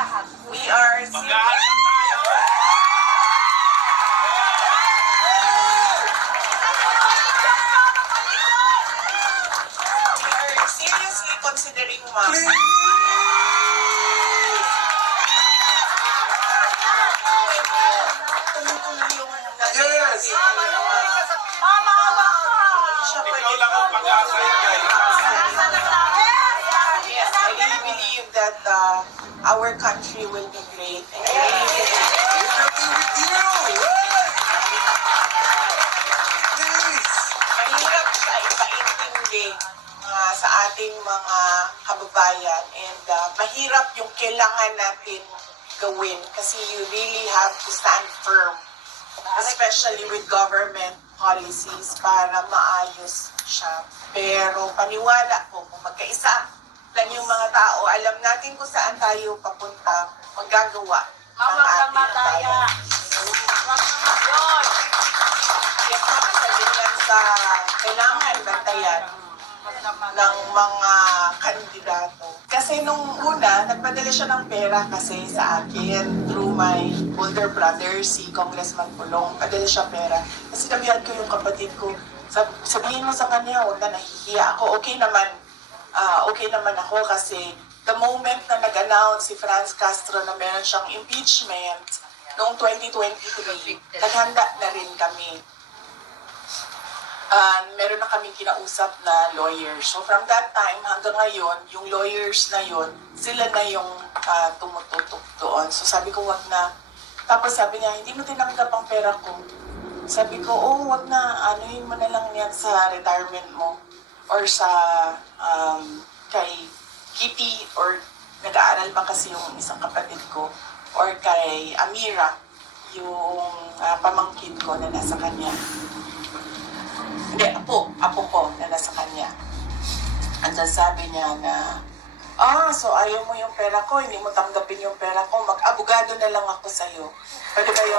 We are seriously considering, ma'am. Tumutuloy yung Yes. Ikaw lang ang pag-asa yan. Yes, I really believe that our country will be great. And I really believe mahirap siya ipaintindi sa ating mga kababayan, and mahirap yung kailangan natin gawin kasi you really have to stand firm, especially with government policies para maayos siya. Pero paniwala ko, kung magkaisa lang yung mga tao, alam natin kung saan tayo papunta, magagawa ng ating bayan. Kaya sabi yan sa kailangan bantayan ng mga kandidato. Kasi nung una, nagpadala siya ng pera kasi sa akin through my older brother, si Congressman Pulong. Padala siya pera. Kasi sinabihan ko yung kapatid ko, sabihin mo sa kanya, huwag na, nahihiya ako. Okay naman ako kasi the moment na nag-announce si Franz Castro na meron siyang impeachment noong 2023, naghanda na rin kami. Meron na kaming kinausap na lawyers. So from that time hanggang ngayon, yung lawyers na yun, sila na yung tumututok doon. So sabi ko, wag na. Tapos sabi niya, hindi mo tinanggap ang pera ko. Sabi ko, wag na, anuhin mo na lang yan sa retirement mo or sa kay Kitty, or nag-aaral pa kasi yung isang kapatid ko, or kay Amira, yung pamangkin ko na nasa kanya. Hindi, apo ko na nasa kanya. At sabi niya na, so ayaw mo yung pera ko, hindi mo tanggapin yung pera ko, mag-abogado na lang ako sa'yo. Pwede ba yun?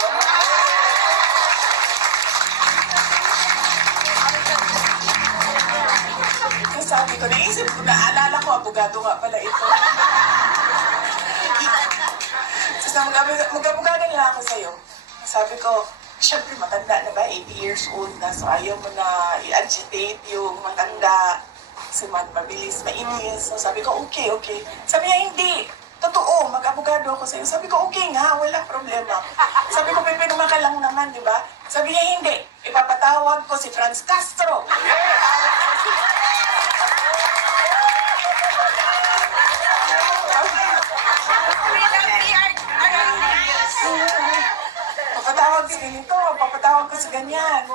Kasi sabi ko, naisip ko, naalala ko, abogado nga pala ito. So mag-abogado na lang ako sa'yo. Sabi ko, siyempre matanda na ba, 80 years old na, so ayaw mo na i-agitate yung matanda kasi mabilis, mainis. So sabi ko, okay. Sabi niya, hindi. Totoo, mag-abogado ako sa'yo. Sabi ko, okay nga, walang problema. Sabi ko, pipirma ka lang naman, di ba? Sabi niya, hindi. Ipapatawag ko si Franz Castro. Papatawag ko sa ganyan.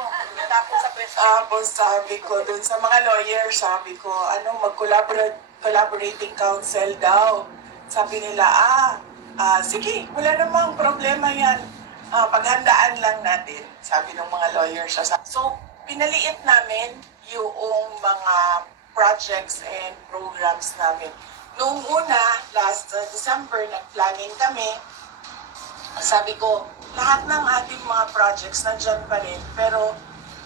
Tapos sabi ko dun sa mga lawyers, sabi ko, mag-collaborating counsel daw. Sabi nila, sige, wala namang problema yan. Paghandaan lang natin, sabi ng mga lawyers. So, pinaliit namin yung mga projects and programs namin. Noong una, last December, nag-planning kami. Sabi ko, lahat ng ating mga projects nandyan pa rin, pero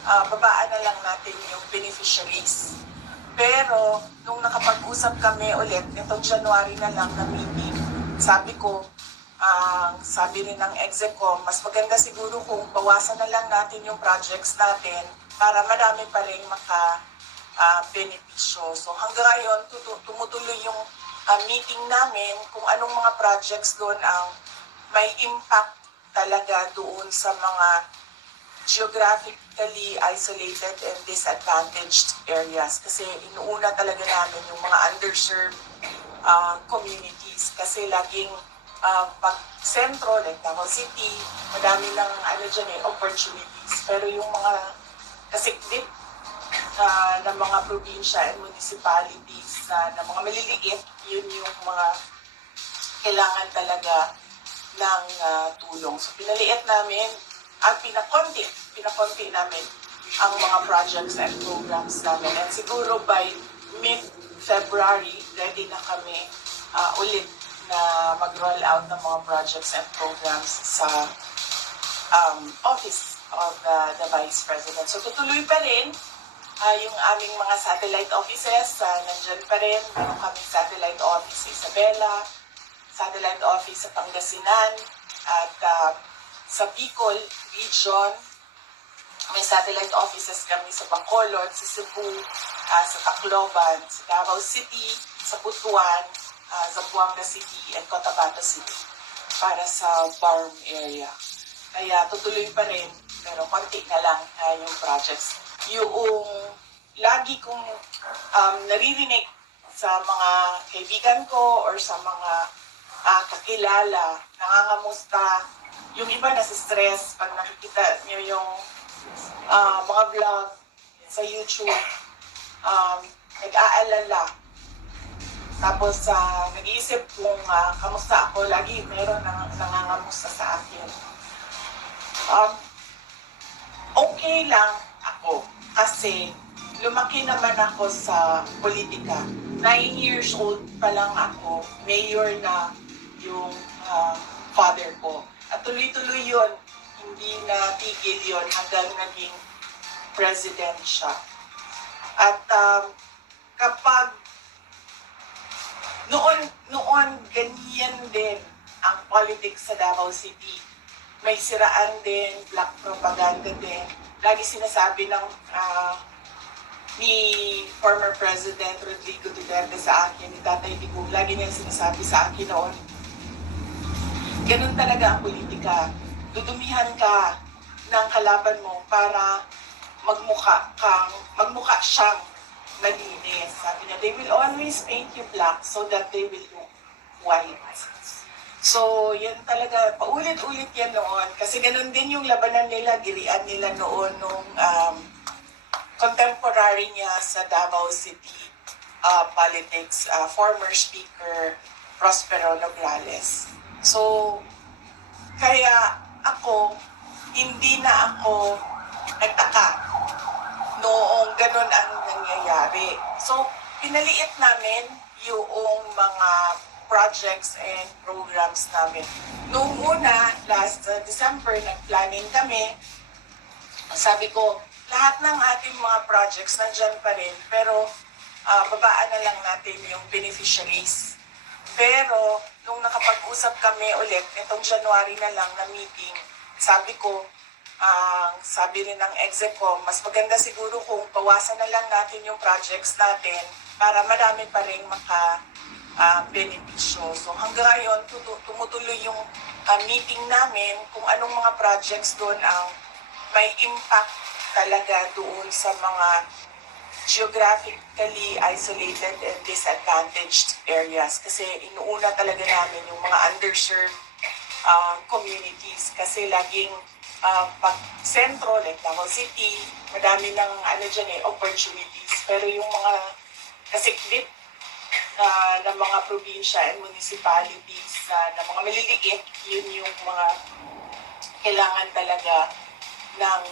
babaan na lang natin yung beneficiaries. Pero, nung nakapag-usap kami ulit, itong January na lang na meeting, sabi ko, sabi rin ng execo, mas maganda siguro kung bawasan na lang natin yung projects natin para marami pa rin maka-benepisyo. So hanggang ngayon, tumutuloy yung meeting namin kung anong mga projects doon ang may impact talaga doon sa mga geographically isolated and disadvantaged areas. Kasi inuuna talaga namin yung mga underserved communities. Kasi laging pag sentro, like Davao City, madami ng opportunities. Pero yung mga kasikdip na mga probinsya and municipalities na mga maliliit, yun yung mga kailangan talaga ng tulong. So pinaliit namin at pinakonti namin ang mga projects and programs namin. And siguro by mid-February, ready na kami ulit na mag-roll out ng mga projects and programs sa Office of the Vice President. So tutuloy pa rin yung aming mga satellite offices, nandyan pa rin. Meron kaming satellite office sa Isabela, satellite office sa Pangasinan at sa Bicol region. May satellite offices kami sa Bacolod, sa Cebu, sa Tacloban, sa Davao City, sa Butuan, Zamboanga City, and Cotabato City para sa farm area. Kaya tutuloy pa rin, pero konti na lang yung projects. Yung lagi kong naririnig sa mga kaibigan ko or sa mga kakilala, nangangamusta, yung iba nasa stress pag nakikita niyo yung mga vlog sa YouTube, nag-aalala. Tapos nag-iisip kung kamusta ako, lagi meron nangangamusta sa akin. Okay lang ako kasi lumaki naman ako sa politika. 9 years old pa lang ako, mayor na yung father ko. At tuloy-tuloy yun, hindi na tigil yun hanggang naging president siya. At kapag noon ganyan din ang politics sa Davao City. May siraan din, black propaganda din. Lagi sinasabi ng ni former President Rodrigo Duterte sa akin, ni Tatay Digong, lagi niya sinasabi sa akin noon, ganun talaga ang politika. Dudumihan ka ng kalaban mo para magmukha siyang malinis. Sabi niya, they will always paint you black so that they will look white. So, yan talaga, paulit-ulit yan noon. Kasi ganun din yung labanan nila, girian nila noon nung contemporary niya sa Davao City politics, former Speaker Prospero Nograles. So, kaya ako, hindi na ako nagtaka noong ganun ang nangyayari. So, pinaliit namin yung mga projects and programs namin. Noong una, last December, nag-planning kami. Sabi ko, lahat ng ating mga projects nandyan pa rin, pero babaan na lang natin yung beneficiaries. Pero, nung nakapag-usap kami ulit, itong January na lang na meeting, sabi ko, sabi rin ng exec ko, mas maganda siguro kung bawasan na lang natin yung projects natin para marami pa rin benepisyo. So hanggang ngayon, tumutuloy yung meeting namin kung anong mga projects doon ang may impact talaga doon sa mga geographically isolated and disadvantaged areas. Kasi inuuna talaga namin yung mga underserved communities. Kasi laging pag sentro, like Davao City, madami ng opportunities. Pero yung mga kasiklit ng mga probinsya and municipalities na mga maliliit, yun yung mga kailangan talaga ng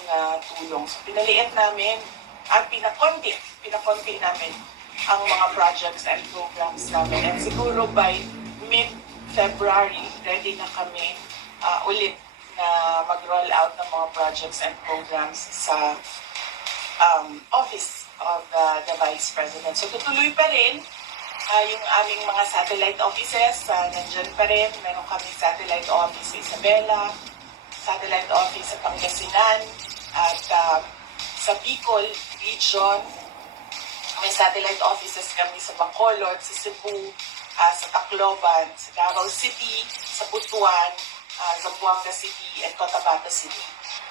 tulong. So pinaliit namin at pinakonti namin ang mga projects and programs namin. And siguro by mid-February, ready na kami ulit na mag-roll out ng mga projects and programs sa Office of the Vice President. So tutuloy pa rin yung aming mga satellite offices, nandyan pa rin. Meron kami satellite office sa Isabela, satellite office sa Pangasinan, at sa Bicol region, may satellite offices kami sa Bacolod, sa Cebu, sa Tacloban, sa Davao City, sa Butuan, Zamboanga City, and Cotabato City.